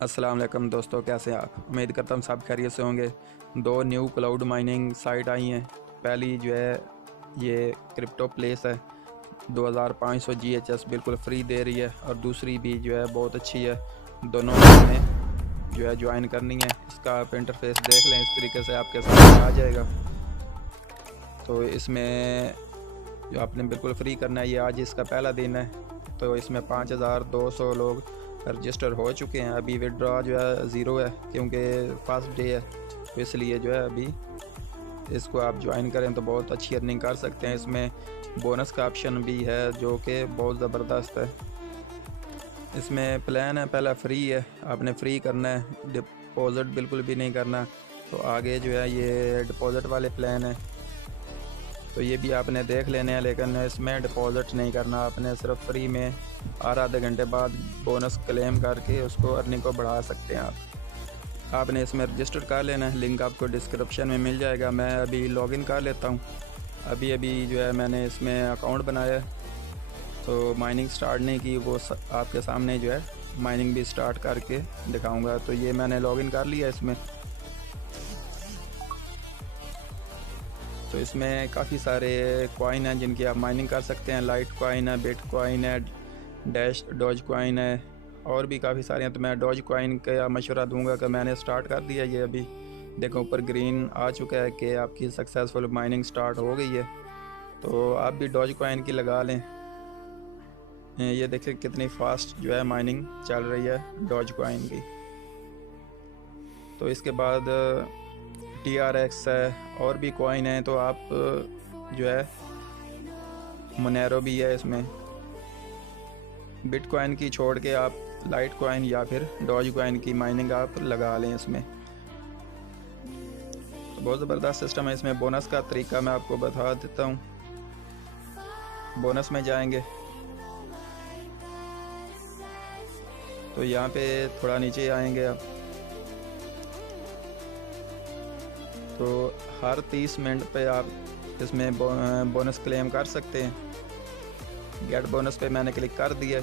अस्सलाम वालेकुम दोस्तों, कैसे हैं आप। उम्मीद करता हूँ सब खैरियत से होंगे। दो न्यू क्लाउड माइनिंग साइट आई हैं। पहली जो है ये क्रिप्टो प्लेस है, 2500 GHS बिल्कुल फ्री दे रही है, और दूसरी भी जो है बहुत अच्छी है। दोनों में जो है ज्वाइन करनी है। इसका आप इंटरफेस देख लें, इस तरीके से आपके सामने आ जाएगा। तो इसमें जो आपने बिल्कुल फ्री करना है, ये आज इसका पहला दिन है। तो इसमें 5200 लोग रजिस्टर हो चुके हैं। अभी विड्रॉ जो है ज़ीरो है, क्योंकि फर्स्ट डे है, तो इसलिए जो है अभी इसको आप ज्वाइन करें तो बहुत अच्छी अर्निंग कर सकते हैं। इसमें बोनस का ऑप्शन भी है जो कि बहुत ज़बरदस्त है। इसमें प्लान है, पहला फ्री है, आपने फ्री करना है, डिपॉज़िट बिल्कुल भी नहीं करना। तो आगे जो है ये डिपॉज़िट वाले प्लान है, तो ये भी आपने देख लेने हैं, लेकिन इसमें डिपॉज़िट नहीं करना। आपने सिर्फ फ्री में हर आधे घंटे बाद बोनस क्लेम करके उसको अर्निंग को बढ़ा सकते हैं आपने इसमें रजिस्टर कर लेना है। लिंक आपको डिस्क्रिप्शन में मिल जाएगा। मैं अभी लॉगिन कर लेता हूँ। अभी जो है मैंने इसमें अकाउंट बनाया है, तो माइनिंग स्टार्ट नहीं की, वो आपके सामने जो है माइनिंग भी स्टार्ट करके दिखाऊंगा। तो ये मैंने लॉगिन कर लिया इसमें। तो इसमें काफ़ी सारे कॉइन हैं जिनकी आप माइनिंग कर सकते हैं। लाइट कॉइन है, बिट कॉइन है, डैश डॉज कॉइन है, और भी काफ़ी सारे हैं। तो मैं डॉज कॉइन का मशवरा दूंगा कि मैंने स्टार्ट कर दिया। ये अभी देखो ऊपर ग्रीन आ चुका है कि आपकी सक्सेसफुल माइनिंग स्टार्ट हो गई है। तो आप भी डॉज कॉइन की लगा लें। ये देखिए कितनी फास्ट जो है माइनिंग चल रही है डॉज कॉइन की। तो इसके बाद TRX है, और भी कॉइन है। तो आप जो है मोनेरो भी है इसमें। बिटकॉइन की छोड़ के आप लाइट कॉइन या फिर डॉज कॉइन की माइनिंग आप लगा लें इसमें। तो बहुत ज़बरदस्त सिस्टम है। इसमें बोनस का तरीका मैं आपको बता देता हूँ। बोनस में जाएंगे तो यहाँ पे थोड़ा नीचे आएंगे आप, तो हर 30 मिनट पे आप इसमें बोनस क्लेम कर सकते हैं। गेट बोनस पे मैंने क्लिक कर दिया।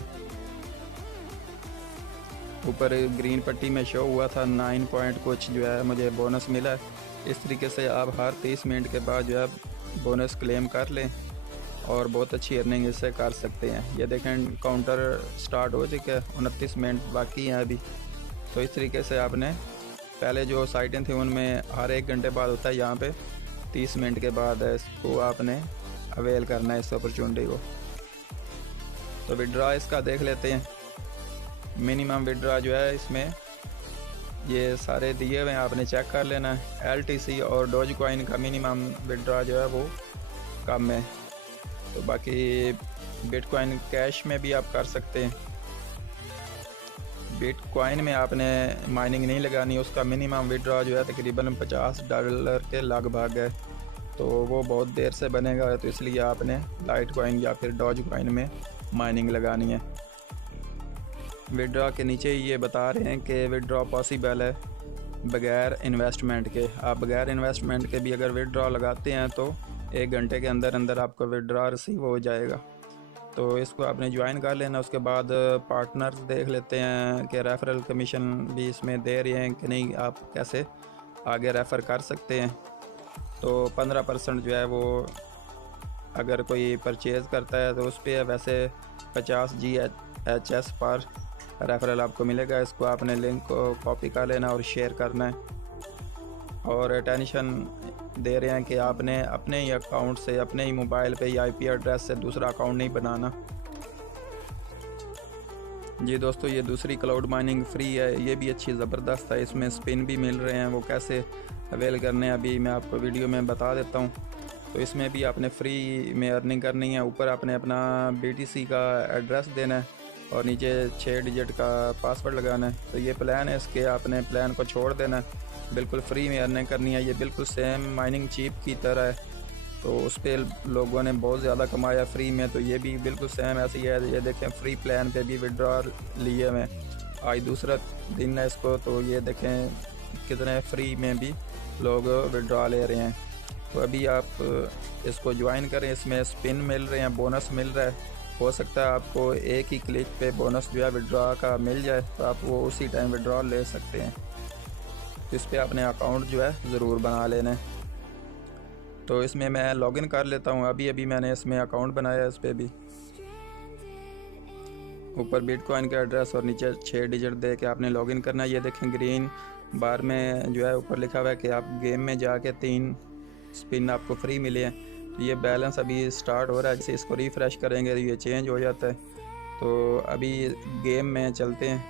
ऊपर ग्रीन पट्टी में शो हुआ था 9 पॉइंट कुछ जो है मुझे बोनस मिला है। इस तरीके से आप हर 30 मिनट के बाद जो है बोनस क्लेम कर लें और बहुत अच्छी अर्निंग इससे कर सकते हैं। ये देखें काउंटर स्टार्ट हो चुका है, 29 मिनट बाकी हैं अभी। तो इस तरीके से आपने पहले जो साइटें थी उनमें हर 1 घंटे बाद होता है, यहाँ पे 30 मिनट के बाद है। इसको आपने अवेल करना है इस अपॉर्चुनिटी को। तो विड्रॉ इसका देख लेते हैं। मिनिमम विड्रॉ जो है इसमें ये सारे दिए हुए हैं, आपने चेक कर लेना है। LTC और डॉज कॉइन का मिनिमम विड्रॉ जो है वो कम है। तो बाकी बिटकॉइन कैश में भी आप कर सकते हैं। बिटकॉइन में आपने माइनिंग नहीं लगानी, उसका मिनिमम विड्रॉ जो है तकरीबन $50 के लगभग है। तो वो बहुत देर से बनेगा, तो इसलिए आपने लाइट कॉइन या फिर डॉज कॉइन में माइनिंग लगानी है। विड्रॉ के नीचे ये बता रहे हैं कि विड्रॉ पॉसिबल है बगैर इन्वेस्टमेंट के। आप बगैर इन्वेस्टमेंट के भी अगर विड्रॉ लगाते हैं तो 1 घंटे के अंदर अंदर आपको विड्रॉ रिसीव हो जाएगा। तो इसको आपने ज्वाइन कर लेना। उसके बाद पार्टनर्स देख लेते हैं कि रेफरल कमीशन भी इसमें दे रहे हैं कि नहीं, आप कैसे आगे रेफ़र कर सकते हैं। तो 15% जो है वो अगर कोई परचेज़ करता है तो उस पर वैसे 50 GHS पर रेफरल आपको मिलेगा। इसको आपने लिंक को कॉपी कर लेना और शेयर करना है। और अटेंशन दे रहे हैं कि आपने अपने ही अकाउंट से, अपने ही मोबाइल पे या IP एड्रेस से दूसरा अकाउंट नहीं बनाना। जी दोस्तों, ये दूसरी क्लाउड माइनिंग फ्री है, ये भी अच्छी ज़बरदस्त है। इसमें स्पिन भी मिल रहे हैं, वो कैसे अवेल करने हैं अभी मैं आपको वीडियो में बता देता हूँ। तो इसमें भी आपने फ्री में अर्निंग करनी है। ऊपर आपने अपना BTC का एड्रेस देना है और नीचे 6 डिजिट का पासवर्ड लगाना है। तो ये प्लान है, इसके आपने प्लान को छोड़ देना है। बिल्कुल फ्री में अर्निंग करनी है। ये बिल्कुल सेम माइनिंग चिप की तरह है, तो उस पर लोगों ने बहुत ज़्यादा कमाया फ्री में। तो ये भी बिल्कुल सेम ऐसी है। ये देखें फ्री प्लान पे भी विड्रॉ लिए मैं, आज दूसरा दिन है इसको। तो ये देखें कितने फ्री में भी लोग विड्रॉ ले रहे हैं। तो अभी आप इसको ज्वाइन करें। इसमें स्पिन मिल रहे हैं, बोनस मिल रहा है। हो सकता है आपको एक ही क्लिक पे बोनस जो है विड्रॉ का मिल जाए, तो आप वो उसी टाइम विड्रॉ ले सकते हैं। तो इस पर अपने अकाउंट जो है ज़रूर बना लेना है। तो इसमें मैं लॉगिन कर लेता हूँ। अभी अभी मैंने इसमें अकाउंट बनाया है। इस पर भी ऊपर बिटकॉइन का एड्रेस और नीचे 6 डिजिट दे के आपने लॉगिन करना है। ये देखें ग्रीन बार में जो है ऊपर लिखा हुआ है कि आप गेम में जाके 3 स्पिन आपको फ्री मिले हैं। तो ये बैलेंस अभी स्टार्ट हो रहा है, जैसे इसको रिफ़्रेश करेंगे तो ये चेंज हो जाता है। तो अभी गेम में चलते हैं।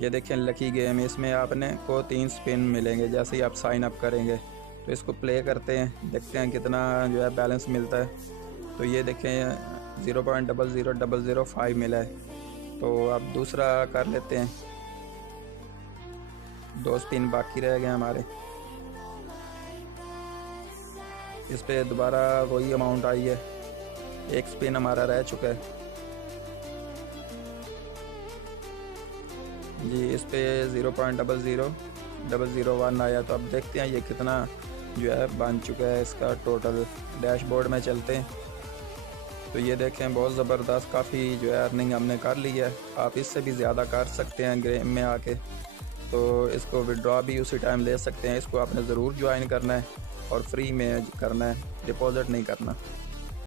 ये देखें लकी गेम, इसमें आपने को 3 स्पिन मिलेंगे जैसे ही आप साइन अप करेंगे। तो इसको प्ले करते हैं, देखते हैं कितना जो है बैलेंस मिलता है। तो ये देखें 0.00005 मिला है। तो अब दूसरा कर लेते हैं, 2 स्पिन बाकी रह गए हमारे। इस पे दोबारा वही अमाउंट आई है, 1 स्पिन हमारा रह चुका है जी। इस पे 0.00001 आया। तो अब देखते हैं ये कितना जो है बन चुका है इसका टोटल। डैशबोर्ड में चलते हैं। तो ये देखें बहुत ज़बरदस्त, काफ़ी जो है अर्निंग हमने कर ली है। आप इससे भी ज़्यादा कर सकते हैं गेम में आके। तो इसको विड्रॉ भी उसी टाइम ले सकते हैं। इसको आपने ज़रूर ज्वाइन करना है और फ्री में करना है, डिपॉज़िट नहीं करना।